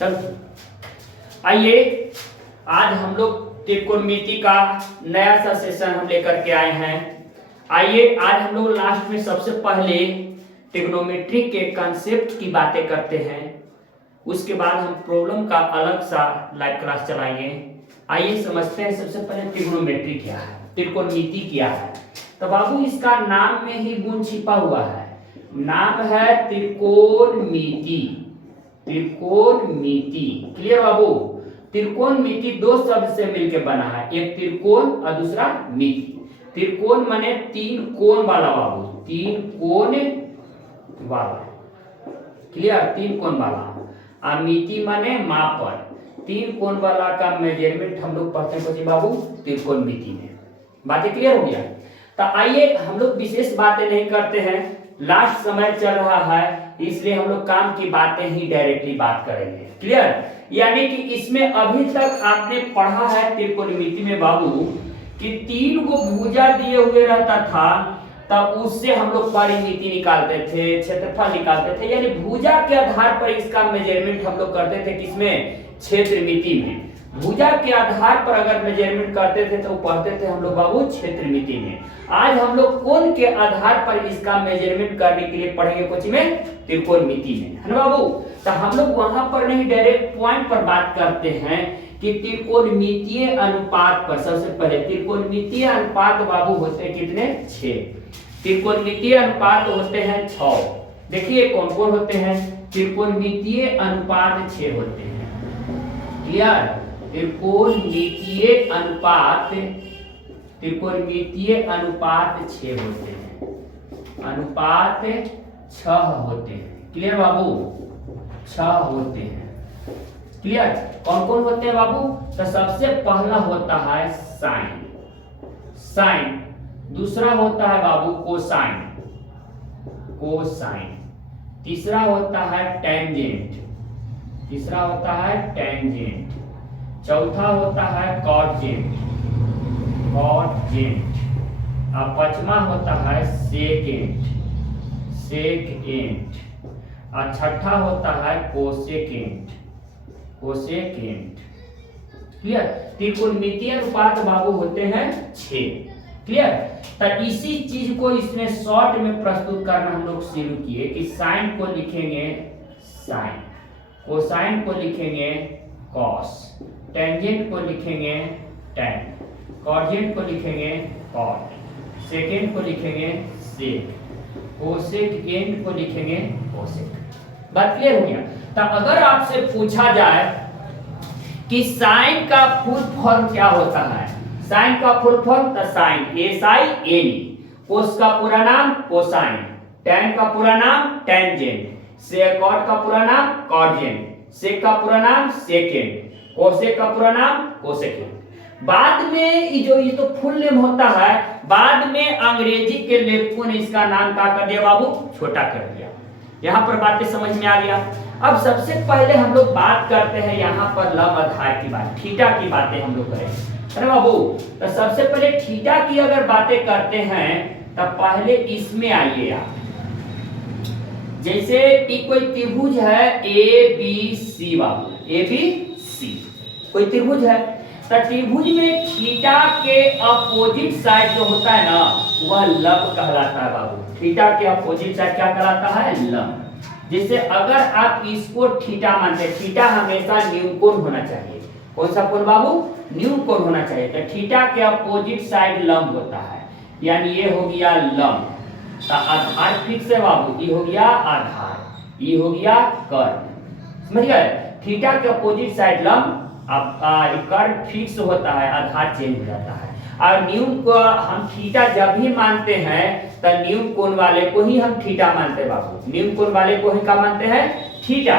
चलो आइए, आज हम लोग त्रिकोणमिति का नया सा सेशन हम लेकर के आए हैं। आइए आज हम लोग लास्ट में सबसे पहले ट्रिग्नोमेट्री के कंसेप्ट की बातें करते हैं, उसके बाद हम प्रॉब्लम का अलग सा लाइव क्लास चलाएंगे। आइए समझते हैं सबसे पहले ट्रिग्नोमेट्री क्या है, त्रिकोणमिति क्या है। तो बाबू इसका नाम में ही गुण छिपा हुआ है, नाम है त्रिकोणमिति। त्रिकोणमिति क्लियर बाबू। त्रिकोणमिति दो शब्द से मिलकर बना है, एक त्रिकोण और दूसरा मिति। त्रिकोण माने तीन कोण वाला बाबू, तीन कोण वाला, क्लियर, तीन कोण वाला। और मिति माने मापन, तीन कोण वाला का मेजरमेंट हम लोग पढ़ते हैं बाबू त्रिकोणमिति में। बातें क्लियर हो गया। तो आइए हम लोग विशेष बातें नहीं करते हैं, लास्ट समय चल रहा है इसलिए हम लोग काम की बातें ही डायरेक्टली बात करेंगे। क्लियर, यानी कि इसमें अभी तक आपने पढ़ा है त्रिकोणमिति में बाबू कि तीन को भुजा दिए हुए रहता था, तब उससे हम लोग परिमिति निकालते थे, क्षेत्रफल निकालते थे, यानी भुजा के आधार पर इसका मेजरमेंट हम लोग करते थे। किसमें? क्षेत्रमिति में। भुजा के आधार पर अगर मेजरमेंट करते थे तो पढ़ते थे हम लोग बाबू क्षेत्रमिति में। आज हम लोग कोण के आधार पर इसका मेजरमेंट करने के लिए पढ़ेंगे कुछ में त्रिकोणमिति में, है ना बाबू। तो हम लोग वहां पर नहीं डायरेक्ट पॉइंट पर बात करते हैं कि त्रिकोणमितीय अनुपात पर। सबसे पहले त्रिकोणमितीय अनुपात बाबू होते हैं कितने? 6। त्रिकोणमितीय अनुपात होते हैं 6। देखिए कौन कौन होते हैं? त्रिकोणमितीय अनुपात 6 होते हैं। क्लियर, त्रिकोणमितीय अनुपात, त्रिकोणमितीय अनुपात 6 होते हैं, अनुपात 6 होते हैं। क्लियर बाबू, 6 होते हैं। क्लियर, कौन कौन होते हैं बाबू? तो सबसे पहला होता है साइन, साइन। दूसरा होता है बाबू कोसाइन, कोसाइन। तीसरा होता है टेंजेंट, तीसरा होता है टेंजेंट। चौथा होता है कॉटजेंट, कॉटजेंट। और पांचवा होता है सेकेंट, सेकेंट। और छठा होता है कोसेकेंट, कोसेकेंट। क्लियर, त्रिकोणमितीय अनुपात बाबू होते हैं 6। क्लियर, तो इसी चीज को इसमें शॉर्ट में प्रस्तुत करना हम लोग शुरू किए कि साइन को लिखेंगे साइन, कोसाइन को लिखेंगे कॉस, टेंजेंट को लिखेंगे टेन, कॉटजेंट को लिखेंगे कॉट, सेकेंड को लिखेंगे सेक, कोसेकेंट को लिखेंगे कोसेक। बात क्लियर हो गया। तो अगर आपसे पूछा जाए कि साइन का फुल फॉर्म क्या होता है, साइन का फुल फॉर्म तो साइन SIN, कोस का पूरा नाम कोसाइन, टेन का पूरा नाम टेंजेंट, कॉट का पूरा नाम कॉटजेंट, सेक का पूरा नाम सेकेंड, कोसेक का पूरा नाम कोसेकेंट। बाद में ये तो फुल नेम होता है, बाद में अंग्रेजी के लेखकों ने इसका नाम क्या कर दिया बाबू? छोटा कर दिया। यहाँ पर बातें समझ में आ गया। अब सबसे पहले हम लोग बात करते हैं यहाँ पर लंब आधार की बात, थीटा की बातें हम लोग करेंगे, है ना बाबू। तो सबसे पहले थीटा की अगर बातें करते हैं तब पहले इसमें आइए आप। जैसे कि कोई त्रिभुज है ABC बाबू, ABC कोई त्रिभुज है, तो त्रिभुज में थीटा के अपोजिट साइड जो होता है ना वह लंब कहलाता है बाबू। थीटा के अपोजिट साइड क्या कहलाता है? लंब। जैसे अगर आप इसको थीटा मानते हैं, थीटा हमेशा न्यूनकोण होना चाहिए। कौन सा कोण बाबू? न्यूनकोण होना चाहिए। तो थीटा के अपोजिट साइड लंब होता है, यानी ये हो गया लंब। तो आधार फिक्स है बाबू, ये हो गया आधार, ये हो गया कर्व। समझ गए? थीटा के अपोजिट साइड लंब, अब कर्व फिक्स होता है, आधार चेंज हो जाता है। और न्यून को हम थीटा जब भी मानते हैं तो न्यून कोण वाले को ही हम थीटा मानते हैं बाबू, न्यून कोण वाले को ही क्या मानते हैं? थीटा।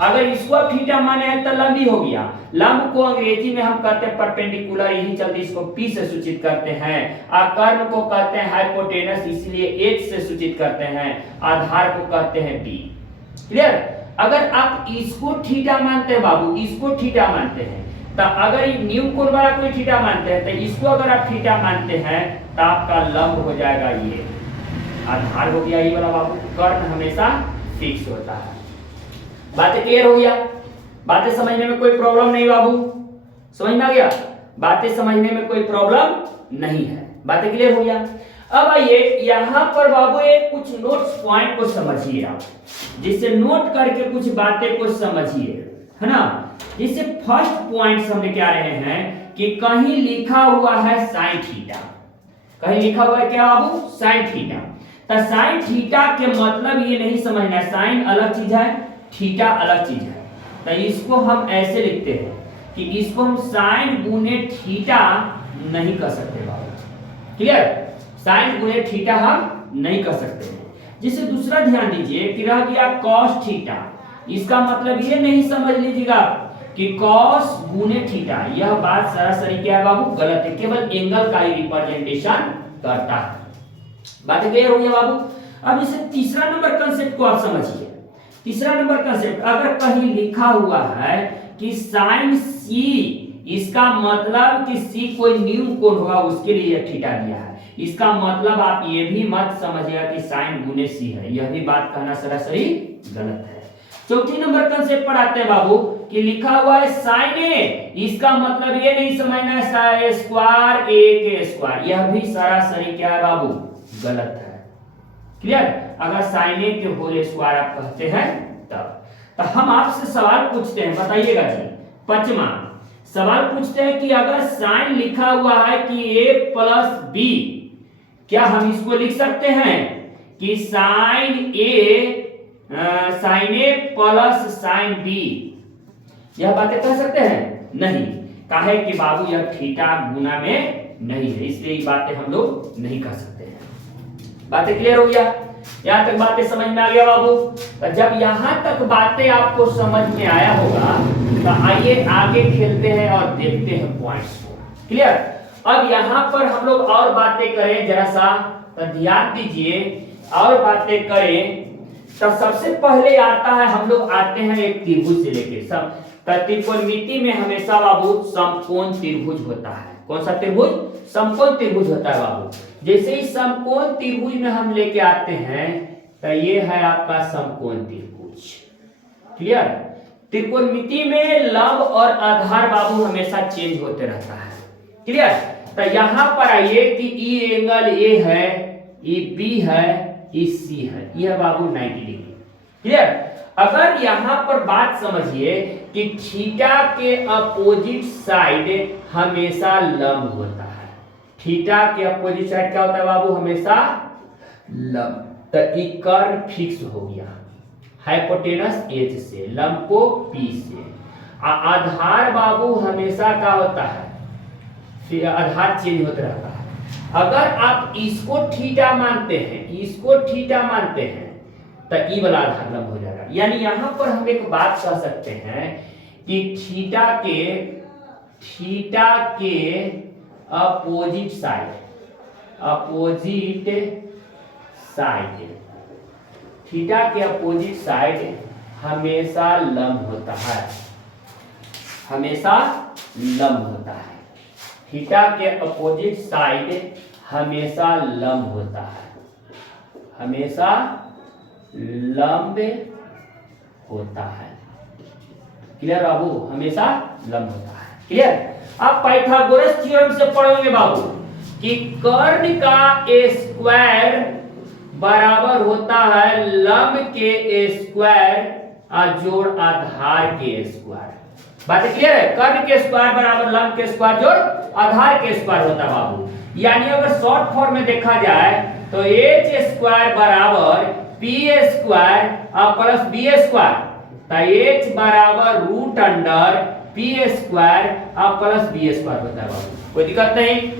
अगर इसको थीटा माने हैं तो लंबी हो गया। लंब को अंग्रेजी में हम कहते हैं परपेंडिकुलर, यही चलते इसको P से सूचित करते हैं। और कर्व को कहते हैं हाइपोटेनस, इसलिए H से सूचित करते हैं। आधार को कहते हैं B। क्लियर? अगर आप इसको थीटा मानते हैं बाबू, इसको थीटा मानते हैं, तो अगर न्यून कोण वाला कोई थीटा मानते हैं तो इसको अगर आप थीटा मानते हैं तो आपका लंब हो जाएगा ये, आधार हो गया ये वाला बाबू। कर्ण हमेशा फिक्स होता है। बात क्लियर हो गया? बातें समझने में कोई प्रॉब्लम नहीं बाबू, समझ में आ गया? बातें समझने में कोई प्रॉब्लम नहीं है, बातें क्लियर हो गया। अब आइए यहां पर बाबू एक कुछ नोट्स पॉइंट को समझिए आप, जिससे नोट करके कुछ बातें को समझिए, है ना। जिससे फर्स्ट पॉइंट हमने क्या रहे हैं कि कहीं लिखा हुआ है साइन थीटा, कहीं लिखा हुआ है क्या बाबू? Sine theta. तो साइन थीटा के मतलब ये नहीं समझना, साइन अलग चीज है, थीटा अलग चीज है। तो इसको हम ऐसे लिखते हैं कि इसको हम साइन गुने थीटा नहीं कर सकते बाबू, क्लियर? साइन गुने थीटा हम नहीं कर सकते हैं। जिससे दूसरा ध्यान दीजिए कि रह गया कॉस थीटा, इसका मतलब ये नहीं समझ लीजिएगा कि कॉस गुने थीटा, यह बात सरासरी क्या है बाबू? गलत है, केवल एंगल का ही रिप्रेजेंटेशन करता है। बात क्लियर हो गया बाबू? अब इसे तीसरा नंबर कंसेप्ट को आप समझिए। तीसरा नंबर कंसेप्ट, अगर कहीं लिखा हुआ है कि साइन सी, इसका मतलब कि सी कोई न्यून कोण होगा, उसके लिए यह थीटा दिया है। इसका मतलब आप ये भी मत समझिएगा कि साइन गुने सी है, यह भी बात कहना सरासरी गलत है। चौथी नंबर कंसेप्ट पर आते हैं बाबू कि लिखा हुआ है साइन ए, इसका मतलब ये नहीं समझना है साइन स्क्वायर ए के स्क्वायर, यह भी सरासरी क्या है बाबू? गलत है, क्लियर? अगर साइन ए के होल स्क्वायर आप कहते हैं तब। तो हम आपसे सवाल पूछते हैं, बताइएगा जी। पांचवा सवाल पूछते हैं कि अगर साइन लिखा हुआ है कि a प्लस बी, क्या हम इसको लिख सकते हैं कि साइन ए प्लस साइन बी, यह बातें कह सकते हैं? नहीं, काहे कि बाबू यह थीटा गुना में नहीं है, इसलिए ये बातें हम लोग नहीं कर सकते हैं। बातें क्लियर हो गया? यहां तक बातें समझ में आ गया बाबू? तो जब यहां तक बातें आपको समझ में आया होगा तो आइए आगे खेलते हैं और देखते हैं पॉइंट्स को, क्लियर? अब यहां पर हम लोग और बातें करें, जरा सा तो ध्यान दीजिए, और बातें करें तो सबसे पहले आता है, हम लोग आते हैं एक त्रिभुज से लेके सब। त्रिकोणमिति में हमेशा बाबू समकोण त्रिभुज होता है। कौन सा त्रिभुज? समकोण त्रिभुज होता है बाबू। जैसे ही समकोण त्रिभुज में हम लेके आते हैं तो ये है आपका समकोण त्रिभुज, क्लियर? त्रिकोणमिति में लंब और आधार बाबू हमेशा चेंज होते रहता है, क्लियर? तो यहां पर आइए कि ई एंगल ए है, ई बी है, ई सी है, यह बाबू 90 डिग्री, क्लियर? अगर यहां पर बात समझिए कि थीटा के अपोजिट साइड हमेशा लंब होता है। थीटा के अपोजिट साइड क्या होता है बाबू? हमेशा लंब। तो ई कर्ण फिक्स हो गया, हाइपोटेनस एच से, लंब को पी से। आधार बाबू हमेशा क्या होता है? फिर आधार चेंज होता रहता है। अगर आप इसको थीटा मानते हैं, इसको थीटा मानते हैं, तो ई वाला आधार लंब हो जाएगा। यानी यहां पर हम एक बात कह सकते हैं कि थीटा के अपोजिट साइड, थीटा के अपोजिट साइड हमेशा लंब होता है, हमेशा लंब होता है। थीटा के अपोजिट साइड हमेशा लंब होता है, हमेशा लंब होता है, क्लियर बाबू? हमेशा लंब होता है, क्लियर? आप पाइथागोरस थ्योरम से पढ़ोगे बाबू कि कर्ण का स्क्वायर बराबर होता है लंब के स्क्वायर जोड़ आधार के स्क्वायर। बात क्लियर है? कर्ण के स्क्वायर बराबर लंब के स्क्वायर जोड़ आधार के स्क्वायर होता है बाबू। यानी अगर शॉर्ट फॉर्म में देखा जाए तो एच स्क्वायर बराबर P square plus B square, तो एच बराबर root under P square plus B square होता है बाबू। कोई दिक्कत नहीं।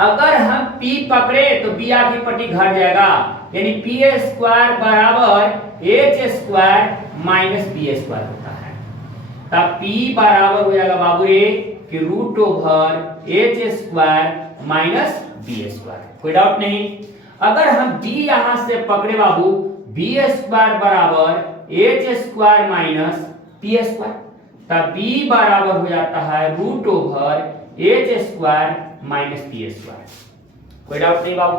अगर हम p पकड़े तो b आगे पट्टी घट जाएगा, यानी पी स्क्वायर बराबर H square minus B square होता है। तब p बराबर हो जाएगा बाबू कि root over H square minus B square. कोई डाउट नहीं। अगर हम b यहां से पकड़े बाबू, बी स्क्वायर बराबर H square minus P square, तब b बराबर हो जाता है root over H square minus P square. कोई डाउट नहीं बाबू?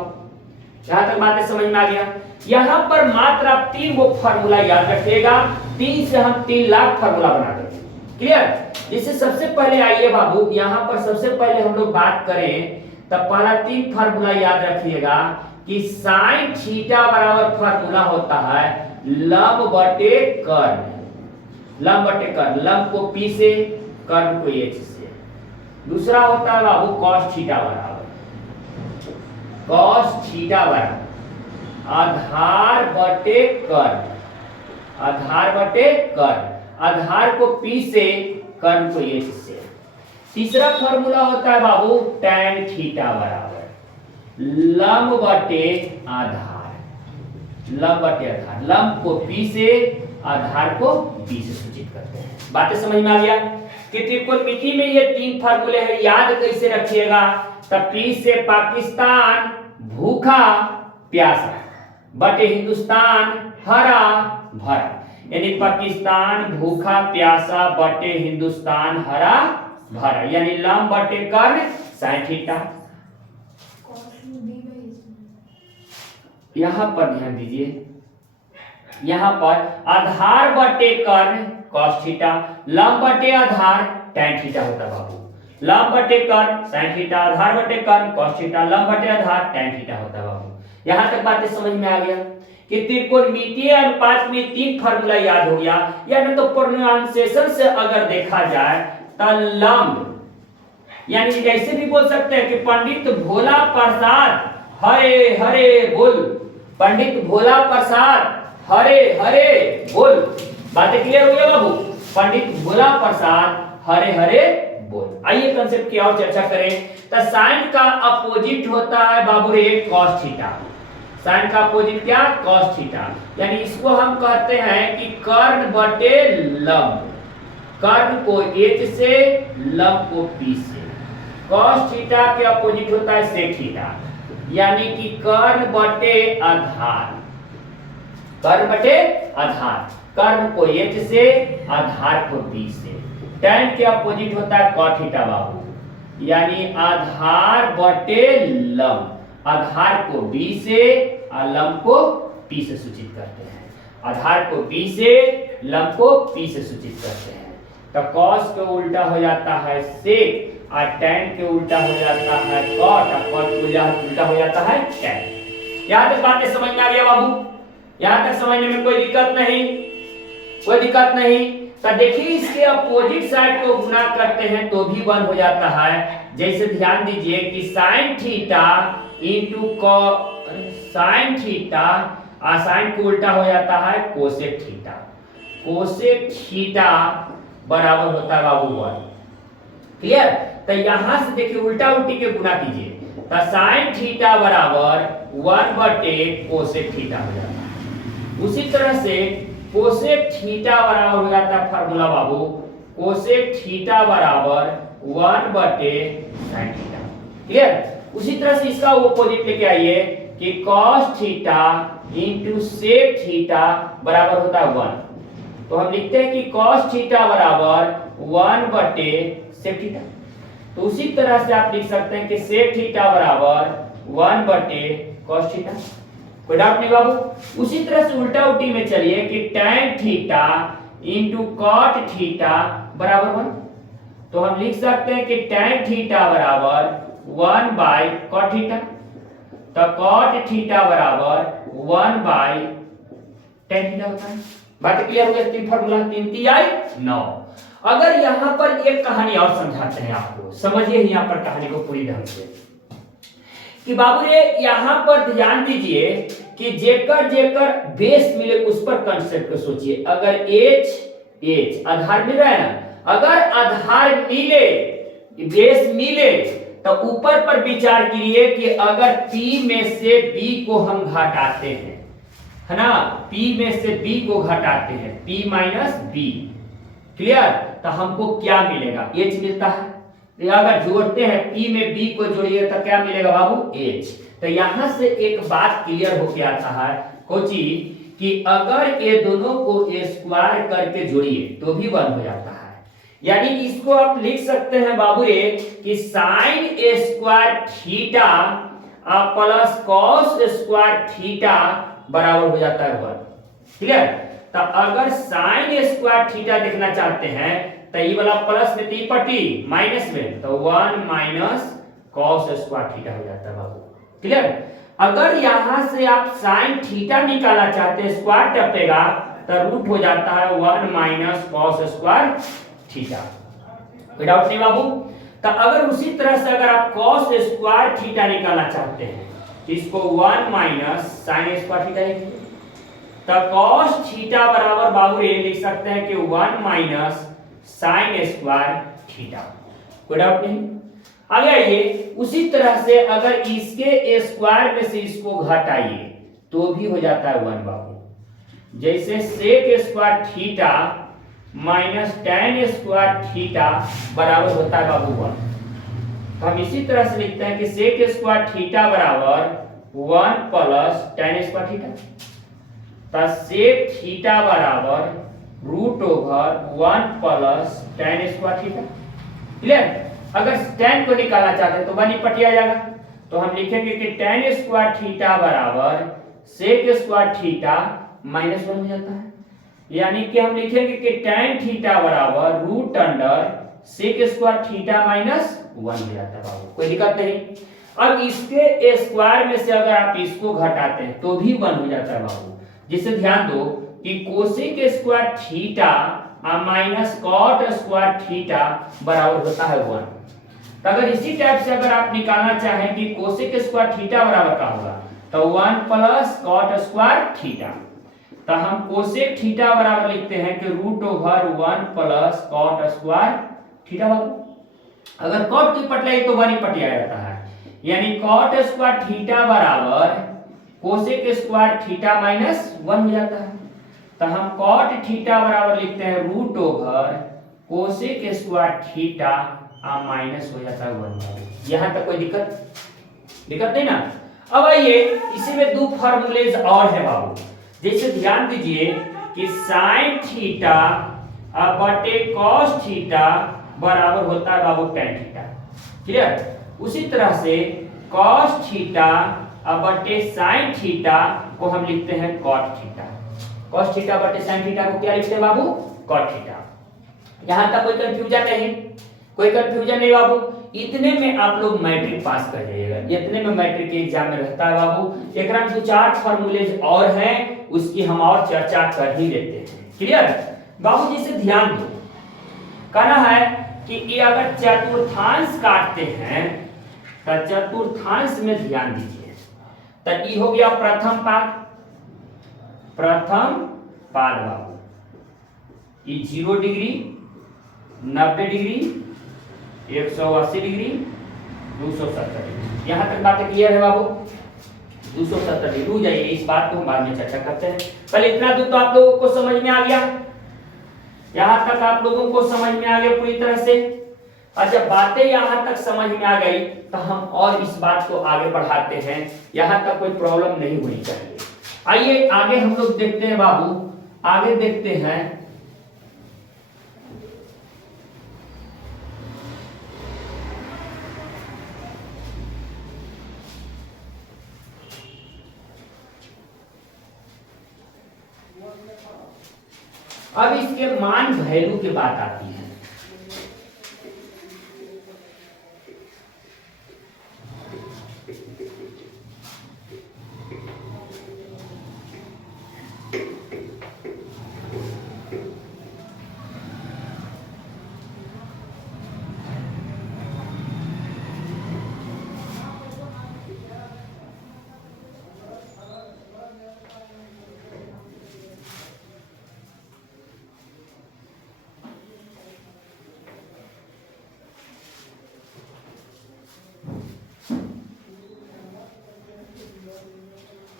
यहां तक बातें समझ में आ गया? यहां पर मात्र आप 3 गो फार्मूला याद रखिएगा 3 से हम 3 लाख फार्मूला बना देंगे। क्लियर। इससे सबसे पहले आइए बाबू यहाँ पर सबसे पहले हम लोग बात करें, तब पहला 3 फार्मूला याद रखिएगा कि साइन थीटा बराबर फार्मूला होता है लंब बटे कर्ण। लंब बटे कर्ण, लंब को P से, कर्ण को H से। दूसरा होता है बाबू कॉस थीटा बराबर, कॉस थीटा बराबर आधार बटे कर्ण, आधार बटे कर्ण, आधार को P से, कर्ण को H से। तीसरा फार्मूला होता है बाबू tan थीटा बराबर लंब बटे आधार, लंब बटे आधार, लंब को P से, आधार को B से सूचित करते हैं। बातें समझ में आ गया कि त्रिकोणमिति में ये 3 फार्मूले हैं, याद कैसे रखिएगा। तब P से पाकिस्तान भूखा प्यासा बटे हिंदुस्तान हरा भरा, यानी पाकिस्तान भूखा प्यासा बटे हिंदुस्तान हरा भरा, यानी लंब बटे कर्ण साइन थीटा। यहां पर ध्यान दीजिए, यहां पर आधार बटे कर्ण कॉस थीटा, लंब बटे आधार tan थीटा होता है बाबू। लंब बटे कर्ण साइन थीटा, आधार बटे कर्ण कॉस थीटा, लंब बटे आधार tan थीटा होता है बाबू। यहां तक बातें समझ में आ गया कि त्रिकोणमितीय अनुपात में 3 फार्मूला याद हो गया। यानी तो प्रोनाउंसिएशन से अगर देखा जाए तो लंब, यानी कैसे भी बोल सकते हैं कि पंडित भोला प्रसाद हरे हरे बोल, पंडित भोला प्रसाद हरे हरे बोल। बातें क्लियर हो गया बाबू। पंडित भोला प्रसाद हरे हरे बोल। आइए कंसेप्ट की और चर्चा करें। तो साइन का अपोजिट होता है बाबू रे कॉस थीटा। साइन का अपोजिट क्या? Cos theta. यानी इसको हम कहते हैं कि कर्ण बटे लंब, कर्ण को H से, लंब को P से। कॉस थीटा के अपोजिट होता है सेक थीटा, यानी कि कर्ण बटे आधार, कर्ण बटे आधार, कर्ण को H से, आधार को B से। tan के अपोजिट होता है cot थीटा बाबू, यानी आधार बटे लंब, आधार को B से और लंब को P से सूचित करते हैं। आधार को B से, लंब को P से सूचित करते हैं। तो cos के उल्टा हो जाता है sec, और tan के उल्टा हो जाता है cot, और cot के उल्टा हो जाता है tan। यहां तक बातें समझ में आ गया बाबू? यहां तक समझने में कोई दिक्कत नहीं, कोई दिक्कत नहीं। तो देखिए इसके अपोजिट साइड को गुना करते हैं तो भी 1 हो जाता है। जैसे ध्यान दीजिए कि sin theta into sin theta, sine को उल्टा हो जाता है कोसेक थीटा। कोसेक थीटा बराबर होता है बाबू 1। क्लियर? तो यहां से देखिए उल्टा उल्टी के गुना कीजिए, तो sin थीटा बराबर 1 बटे कोसेक थीटा हो जाता है। उसी तरह से कोसेक थीटा बराबर हो जाता है फार्मूला बाबू, कोसेक थीटा बराबर 1 बटे sin थीटा। क्लियर? उसी तरह से इसका अपोजिट लेके आइए कि cos theta into sec theta बराबर होता है 1। तो हम लिखते हैं कि cos थीटा बराबर 1 बटे सेक थीटा। तो उसी तरह से आप लिख सकते हैं कि सेक थीटा बराबर 1 बटे cos थीटा। कोई डाउट नहीं बाबू? उसी तरह से उल्टा उल्टी में चलिए कि tan theta into cot theta बराबर 1। तो हम लिख सकते हैं कि tan थीटा बराबर 1 बाई cot थीटा। तो cot थीटा बराबर 1 बाई tan थीटा होता है। बात क्लियर हो गई? 3 फार्मूला 3 आई 9। अगर यहां पर एक कहानी और समझाते हैं आपको, समझिए यहां पर कहानी को पूरी ढंग से कि बाबू रे यहां पर ध्यान दीजिए कि जेकर जेकर बेस मिले उस पर कंसेप्ट को सोचिए। अगर H आधार मिल रहा है ना, अगर आधार मिले, बेस मिले, तो ऊपर पर विचार कीजिए कि अगर P में से B को हम घटाते हैं, है ना, P में से B को घटाते हैं, P माइनस B। क्लियर? तो हमको क्या मिलेगा? H मिलता है। अगर जोड़ते हैं P में B को जोड़िए तो क्या मिलेगा बाबू? H। तो यहां से एक बात क्लियर होके आता है कोची कि अगर ये दोनों को स्क्वायर करके जोड़िए तो भी 1 हो जाता है। यानी इसको आप लिख सकते हैं बाबू रे कि sine square theta plus cos square theta बराबर हो जाता है 1। क्लियर? तो अगर साइन स्क्वायर थीटा देखना चाहते हैं तो ये वाला प्लस में ती पट्टी माइनस में, तो 1 माइनस कॉस स्क्वायर थीटा हो जाता है बाबू। क्लियर? अगर यहां से आप साइन थीटा निकालना चाहते हैं, स्क्वायर टपेगा तो रूट हो जाता है 1 माइनस कॉस स्क्वायर थीटा। कोई डाउट नहीं बाबू? तो अगर उसी तरह से अगर आप कॉस स्क्वायर थीटा निकालना चाहते हैं तो इसको 1 माइनस साइन स्क्वायर थीटा लिखिए। तो कॉस थीटा बराबर बाबू ये लिख सकते हैं कि 1 माइनस साइन स्क्वायर थीटा। कोई डाउट नहीं? आगे आइए, उसी तरह से अगर इसके स्क्वायर में से इसको घटाइए तो भी हो जाता है 1 बाबू। जैसे sec square theta minus tan square theta बराबर होता है बाबू 1। हम इसी तरह से लिखते हैं कि सेक स्क्वायर थीटा बराबर 1 प्लस टेन स्क्वायर थीटा। तो सेक थीटा बराबर root over 1 plus tan square theta. Clear? अगर टेन को निकालना चाहते हैं तो 1 ही पट आ जाएगा, तो हम लिखेंगे कि टेन स्क्वायर थीटा बराबर सेक स्क्वायर थीटा माइनस 1 हो जाता है। यानी कि हम लिखेंगे कि टेन थीटा बराबर root under sec square theta minus 1 हो जाता है बाबू। कोई दिक्कत नहीं। अब इसके स्क्वायर में से अगर आप इसको घटाते हैं तो भी 1 हो जाता है बाबू। जिससे ध्यान दो कि cosec square theta minus cot square theta बराबर होता है 1। तो अगर इसी टाइप से अगर आप निकालना चाहें कि कोसेक स्क्वायर थीटा बराबर का होगा तो 1 प्लस कॉट स्क्वायर थीटा। तो हम कोसेक थीटा बराबर लिखते हैं कि root over 1 plus cot square theta बाबू। अगर कॉट की पटलाई तो 1 ही पटिया रहता है, यानी कॉट स्क्वायर थीटा बराबर कोसेक स्क्वायर थीटा माइनस 1 हो जाता है। तो हम कॉट थीटा बराबर लिखते हैं root over cosec square theta minus हो जाता है 1। यहां तक कोई दिक्कत नहीं ना? अब आइए, इसी में दो फार्मूलेज और है बाबू। जैसे ध्यान दीजिए कि साइन थीटा बटे कॉस थीटा बराबर होता है बाबू टेन थीटा। क्लियर? उसी तरह से कॉस थीटा बटे साइन थीटा को हम लिखते हैं कॉट थीटा। कॉस थीटा बटे साइन थीटा को क्या लिखते हैं बाबू? Cot theta. यहां तक कोई कंफ्यूजन नहीं? कोई कंफ्यूजन नहीं बाबू। इतने में आप लोग मैट्रिक पास कर जाइएगा। इतने में मैट्रिक के एग्जाम में रहता है बाबू। एक राम 2-4 फार्मूलेज और हैं, उसकी हम और चर्चा कर ही लेते हैं। क्लियर बाबू? जी से ध्यान दो, कहना है कि ये अगर चतुर्थांश काटते हैं तो चतुर्थांश में ध्यान दीजिए। तो ये हो गया प्रथम पाद बाबू। ये 0 डिग्री, 90 डिग्री, 180 डिग्री, 270 डिग्री। यहां तक बातें क्लियर है बाबू? 270 डिग्री। रुक जाइए, इस बात को हम बाद में चर्चा करते हैं। पहले इतना दूर तो आप लोगों को समझ में आ गया? यहां तक आप लोगों को समझ में आ गया पूरी तरह से? और जब बातें यहां तक समझ में आ गई तो हम और इस बात को आगे बढ़ाते हैं। यहां तक कोई प्रॉब्लम नहीं होनी चाहिए। आइए आगे हम लोग देखते हैं बाबू। आगे देखते हैं अब इसके मान वैल्यू की बात आती है।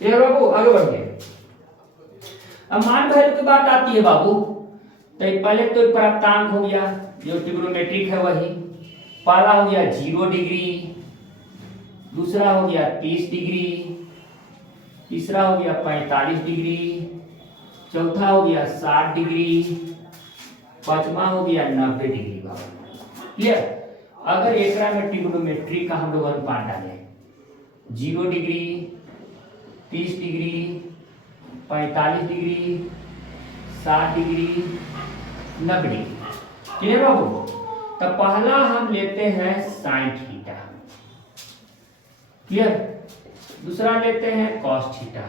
ये बाबू आगे बढ़िए। अब मान वैल्यू की बात आती है बाबू। तो पहले तो प्राप्तांक हो गया जो ट्रिग्नोमेट्रिक है वही। पहला हो गया 0 डिग्री, दूसरा हो गया 30 डिग्री, तीसरा हो गया 45 डिग्री, चौथा हो गया 60 डिग्री, पांचवा हो गया 90 डिग्री बाबू। क्लियर? अगर एक में ट्रिग्नोमेट्री का हम लोग अनुपात डालें 0 degree, 30 degree, 45 degree, 60 degree 90 degree. Clear बाबू? तो पहला हम लेते हैं साइन थीटा, क्लियर। दूसरा लेते हैं कॉस थीटा,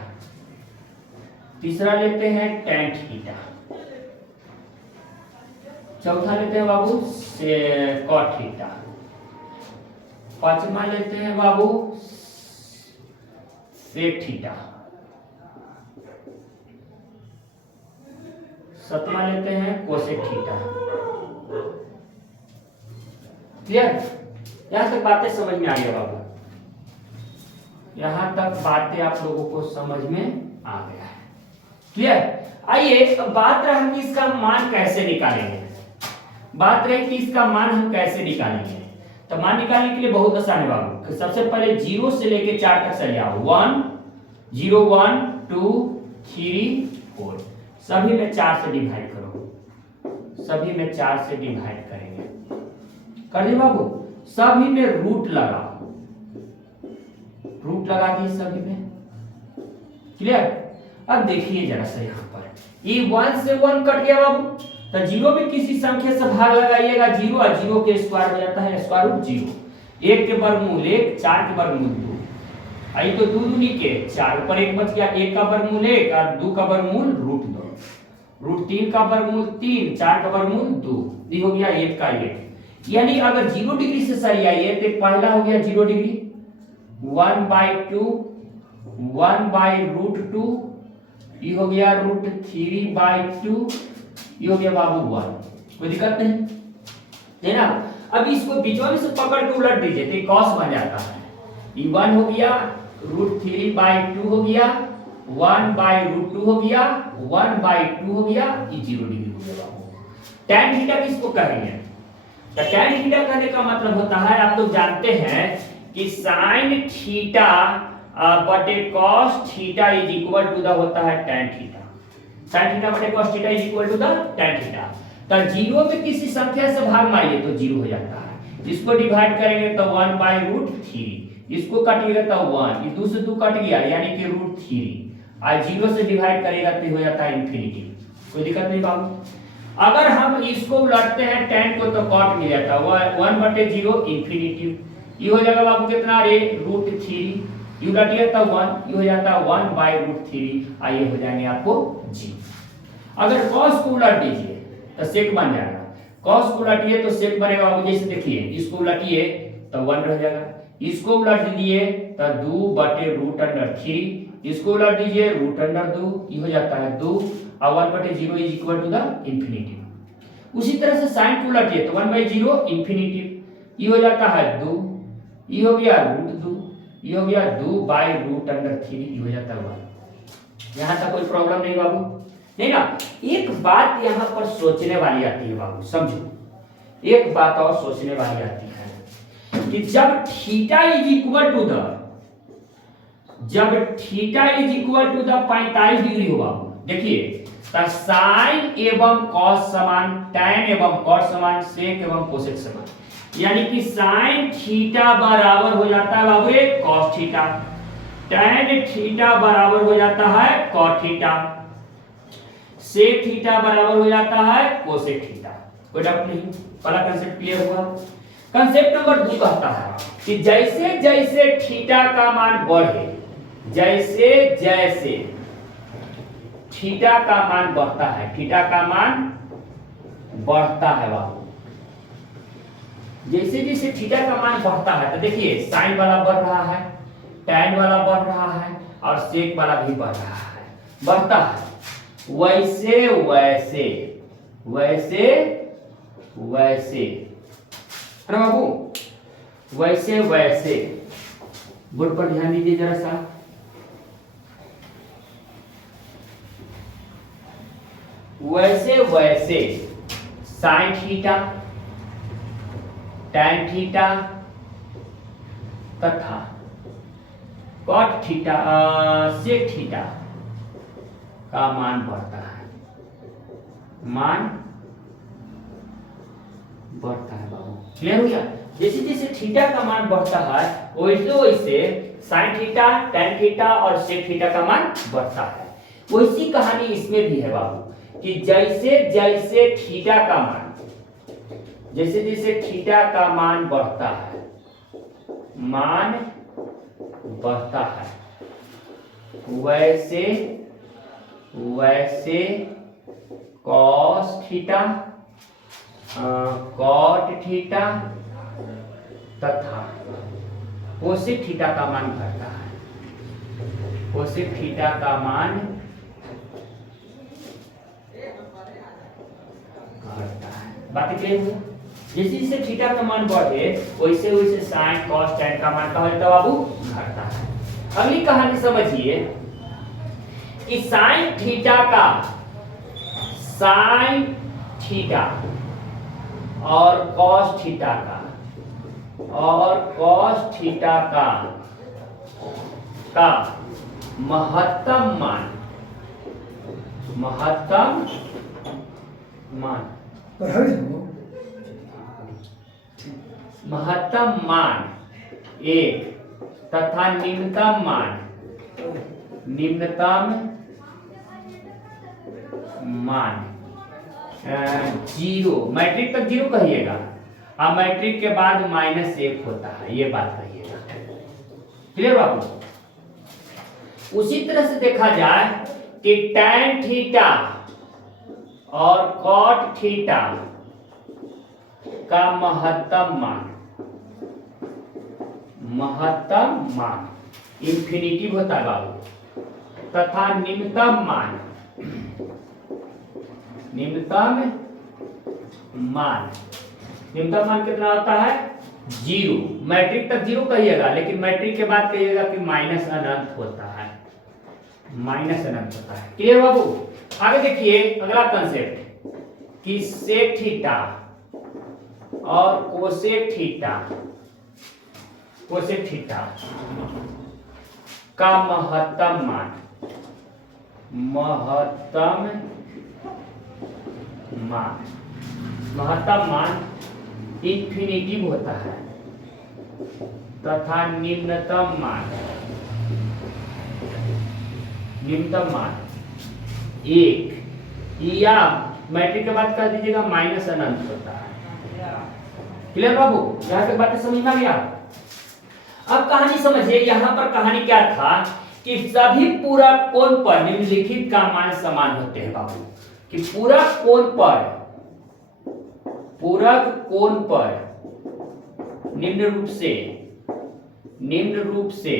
तीसरा लेते हैं टेन थीटा, चौथा लेते हैं बाबू कॉट थीटा, पांचवा लेते हैं बाबू सेक थीटा, सातवां लेते हैं कोसेक थीटा। क्लियर? यहां तक बातें समझ में आ गया बाबू? यहां तक बातें आप लोगों को समझ में आ गया है? क्लियर? आइए अब बात रहा कि इसका मान कैसे निकालेंगे। बात रही कि इसका मान हम कैसे निकालेंगे। तो मान निकालने के लिए बहुत आसान है बाबू। सबसे पहले 0 से लेके 4 तक चले आओ। 1 0 1 2 3 4, सभी में 4 से डिवाइड करो। सभी में 4 से डिवाइड करेंगे। कर दिए बाबू? सभी में रूट लगाओ। रूट लगा दिए सभी में। क्लियर? अब देखिए जरा सा यहाँ पर ये 1 से 1 कट गया बाबू। तो 0 भी किसी संख्या से भाग लगाइएगा 0 और 0 के स्क्वायर हो जाता है स्क्वायर रूट 0। 1 के वर्गमूल 1, 4 के वर्गमूल 2। आई तो 2 दूनी के 4, ऊपर 1 बच गया। 1 का वर्गमूल 1 और 2 का वर्गमूल रूट 2। रूट 3 का वर्गमूल 3, 4 का वर्गमूल 2। ये हो गया 1 का 1। यानी अगर 0 डिग्री से सही आइए तो पहला हो गया 0 डिग्री 1/2 1/√2। ये हो गया √3/2। ये हो गया बाबू 1। कोई दिक्कत नहीं है ना। अब इसको बीचों में से पकड़ के उलट दीजिए तो कॉस बन जाता है। ये 1 हो गया, √3/2 हो गया, 1/√2 हो गया, 1/2 हो गया, ये 0 डिग्री हो गया बाबू। tan थीटा किसको कहेंगे? तो tan थीटा कहने का मतलब होता है, आप लोग जानते हैं कि sin थीटा बटे cos theta is equal to the होता है tan थीटा। sin थीटा बटे cos theta is equal to the tan theta. तो 0 पे किसी संख्या से भाग मारिए तो 0 हो जाता है। इसको डिवाइड करेंगे तो 1/√3, इसको काटिएगा तो 1, ये 2 से 2 कट गया यानी कि √3 और 0 से डिवाइड करेगा तो हो जाता है इंफिनिटी। कोई दिक्कत नहीं बाबू। अगर हम इसको उलटते हैं tan को तो cot मिल जाता है 1/0 इंफिनिटी। ये हो जाएगा बाबू कितना रे √3, ये उलटिए तो 1, ये हो जाता है 1/√3 आइए हो जाएंगे आपको जी। अगर cos को उलट दीजिए तो sec बन जाएगा। cos को उलटिए तो sec बनेगा बाबू। जैसे देखिए इसको उलटिए तो 1 रह जाएगा, इसको उलट दीजिए तो 2/√3, इसको उलट दीजिए √2, ये हो जाता है 2 और 1/0 is equal to the infinity. उसी तरह से sin को उलटिए तो 1/0 इंफिनिटी, ये हो जाता है 2, ये हो गया √2, ये हो गया 2/√3, ये हो जाता है 1। यहां तक कोई प्रॉब्लम नहीं बाबू? नहीं ना। एक बात यहां पर सोचने वाली आती है बाबू, समझो। एक बात और सोचने वाली आती है कि जब theta is equal to the 45 degree हो बाबू, देखिए तो साइन एवं कॉस समान, tan एवं कॉट समान, सेक एवं कोसेक समान। यानी कि साइन थीटा बराबर हो जाता है बाबू कॉस थीटा, tan थीटा बराबर हो जाता है कॉट थीटा, सेक थीटा बराबर हो जाता है कोसेक थीटा। कोई डाउट नहीं? पहला कंसेप्ट क्लियर हुआ। कंसेप्ट नंबर 2 कहता है कि जैसे जैसे थीटा का मान बढ़े, जैसे जैसे थीटा का मान बढ़ता है, थीटा का मान बढ़ता है बाबू, जैसे जैसे थीटा का मान बढ़ता है तो देखिए साइन वाला बढ़ रहा है, tan वाला बढ़ रहा है और सेक वाला भी बढ़ रहा है, बढ़ता है। वैसे वैसे वैसे वैसे है ना बाबू, वैसे वैसे बोर्ड पर ध्यान दीजिए जरा सा। वैसे वैसे साइन थीटा, tan थीटा तथा कॉट थीटा सेक थीटा का मान बढ़ता है, मान बढ़ता है बाबू। क्लियर हो गया? जैसे जैसे थीटा का मान बढ़ता है वैसे वैसे साइन थीटा, tan थीटा और सेक थीटा का मान बढ़ता है। वैसी कहानी इसमें भी है बाबू। कि जैसे जैसे थीटा का मान, जैसे जैसे थीटा का मान बढ़ता है, मान बढ़ता है, वैसे वैसे कॉस थीटा, कॉट थीटा तथा कोसेक थीटा का मान घटता है, कोसेक थीटा का मान घटता है। बात क्लियर हुआ? जैसे जैसे थीटा का मान बढ़े वैसे वैसे साइन कॉस टैन का मान क्या होता है बाबू? घटता है। अगली कहानी समझिए कि साइन थीटा का, साइन थीटा और कॉस थीटा का और कॉस थीटा का महत्तम मान, महत्तम मान, महत्तम मान एक तथा निम्नतम मान, निम्नतम मान जीरो, मैट्रिक तक जीरो कहिएगा, अब मैट्रिक के बाद -1 होता है, ये बात कहिएगा। क्लियर बाबू? उसी तरह से देखा जाए कि टैन थीटा और कॉट थीटा का महत्तम मान, महत्तम मान इंफिनिटिव होता है बाबू, तथा निम्नतम मान, निम्नतम मान, निम्नतम मान कितना होता है? जीरो। मैट्रिक तक जीरो कहिएगा, लेकिन मैट्रिक के बाद कहिएगा कि माइनस अनंत होता है, माइनस अनंत होता है। क्लियर बाबू? आगे देखिए अगला कंसेप्ट कि सेक थीटा और कोसेक थीटा, कोसेक थीटा का महत्तम मान, महत्तम मान, महत्तम मान इंफिनिटिव होता है तथा निम्नतम मान, निम्नतम मान एक, या मैट्रिक के बाद कह दीजिएगा माइनस अनंत होता है। क्लियर बाबू? यहां तक बातें समझ में आ गया? अब कहानी समझिए, यहां पर कहानी क्या था कि सभी पूरक कोण पर निम्नलिखित का मान समान होते हैं बाबू, कि पूरक कोण पर, पूरक कोण पर निम्न रूप से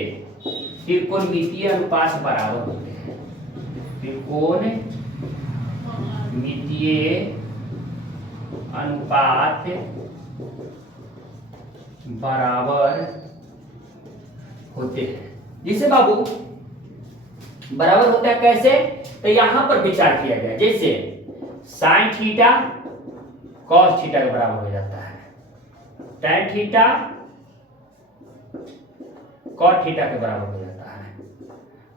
त्रिकोणमितीय अनुपात बराबर होते हैं, त्रिकोणमितीय अनुपात बराबर होते हैं। जिसे बाबू बराबर होता है कैसे? तो यहां पर विचार किया गया, जैसे साइन थीटा कॉस थीटा के बराबर हो जाता है, टैन थीटा कॉट थीटा के बराबर हो जाता है।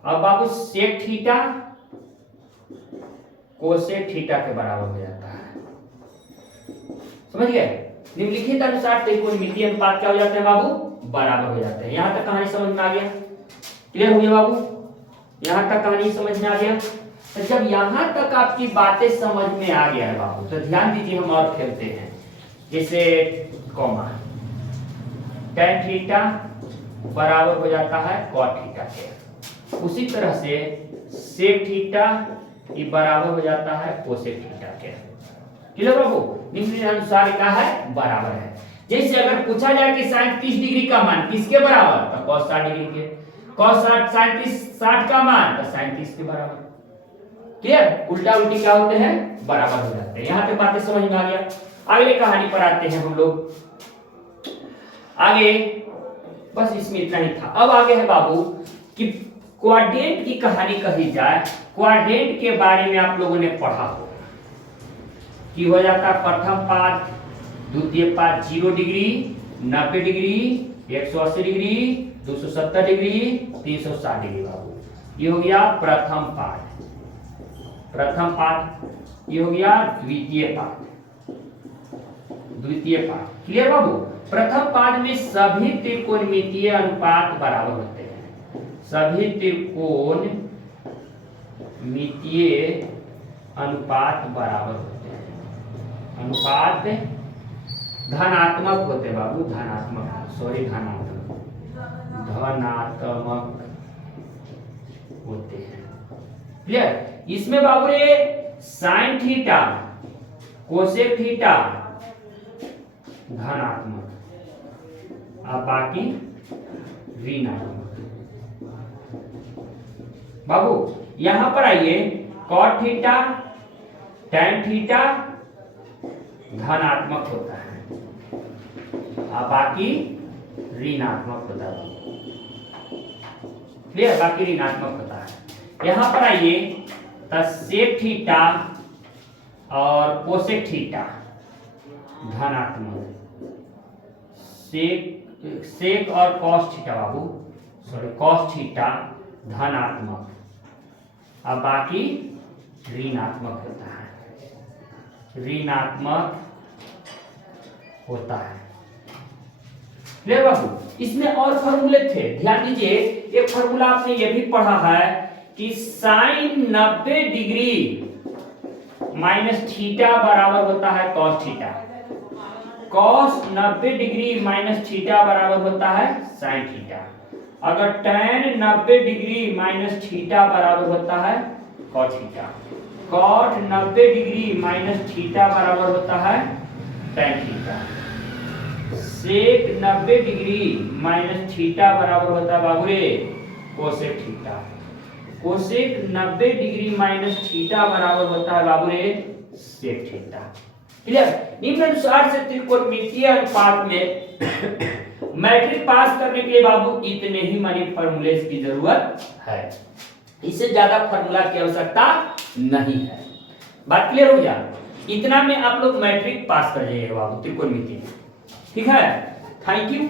अब बाबू सेक थीटा कोसेक थीटा के बराबर हो जाता है। समझ गए? निम्नलिखित अनुसार त्रिकोणमितीय अनुपात क्या हो जाते हैं बाबू? बराबर हो जाते हैं। यहां तक कहानी समझ में आ गया? क्लियर हो गया बाबू? यहां तक कहानी समझ में आ गया? तो जब यहां तक आपकी बातें समझ में आ गया है बाबू, तो ध्यान दीजिए, हम और खेलते हैं। जैसे कॉमा, टैन थीटा बराबर हो जाता है कॉट थीटा के, उसी तरह से सेक थीटा ये बराबर हो जाता है कोसेक थीटा के। क्लियर बाबू? निम्न अनुसार क्या है? बराबर है। जैसे अगर पूछा जाए कि साइन 30 डिग्री का मान किसके बराबर, तो कॉस 60 डिग्री के, कॉस 60 साइन 60 का मान तो साइन 30 के बराबर। क्लियर? उल्टा उल्टी क्या होते हैं? बराबर हो जाते हैं। यहां तक बातें समझ में आ गया? अगले कहानी पर आते हैं हम लोग आगे। बस इसमें इतना ही था। अब आगे है बाबू कि क्वाड्रेंट की कहानी कही जाए। क्वाड्रेंट के बारे में आप लोगों ने पढ़ा हो कि हो जाता है प्रथम पाद, द्वितीय पाद 0 degree, 90 degree, 180 degree, 270 degree, 360 degree बाबू। ये हो गया प्रथम पाद, प्रथम पाद। ये हो गया द्वितीय पाद, द्वितीय पाद। क्लियर बाबू? प्रथम पाद में सभी त्रिकोणमितीय अनुपात बराबर होते हैं, सभी त्रिकोणमितीय अनुपात बराबर होते हैं, अनुपात धनात्मक होते हैं बाबू, धनात्मक, सॉरी धनात्मक, धनात्मक होते हैं। क्लियर? इसमें बाबू रे साइन थीटा कोसेक थीटा धनात्मक, अब बाकी ऋणात्मक। बाबू यहां पर आइए, कॉट थीटा टैन थीटा धनात्मक होता है, अब बाकी ऋणात्मक होता है। क्लियर? बाकी ऋणात्मक होता है। यहां पर आइए, सेक थीटा और कोसेक थीटा धनात्मक, सेक और कॉस थीटा बाबू, सॉरी कॉस थीटा धनात्मक, अब बाकी ऋणात्मक होता है, ऋणात्मक होता है। ले बाबू, इसमें और फॉर्मूले थे, ध्यान दीजिए। एक फॉर्मूला आपने ये भी पढ़ा है कि साइन 90 डिग्री माइनस थीटा बराबर होता है cos theta, cos 90 degree minus theta बराबर होता है साइन थीटा, अगर टैन 90 डिग्री माइनस थीटा बराबर होता है cot theta, cot 90 degree minus theta बराबर होता है tan theta, sec 90 degree minus theta बराबर होता है बाबू रे cosec theta, cosec 90 degree minus theta बराबर होता है बाबू रे सेक थीटा। क्लियर? निम्नानुसार से त्रिकोणमितीय अनुपात में मैट्रिक पास करने के लिए बाबू इतने ही मनी फॉर्मूले की जरूरत है, इससे ज्यादा फॉर्मूला की आवश्यकता नहीं है। बात क्लियर हो गया? इतना में आप लोग मैट्रिक पास कर जाइएगा बाबू त्रिकोणमिति में। ठीक है? Thank you.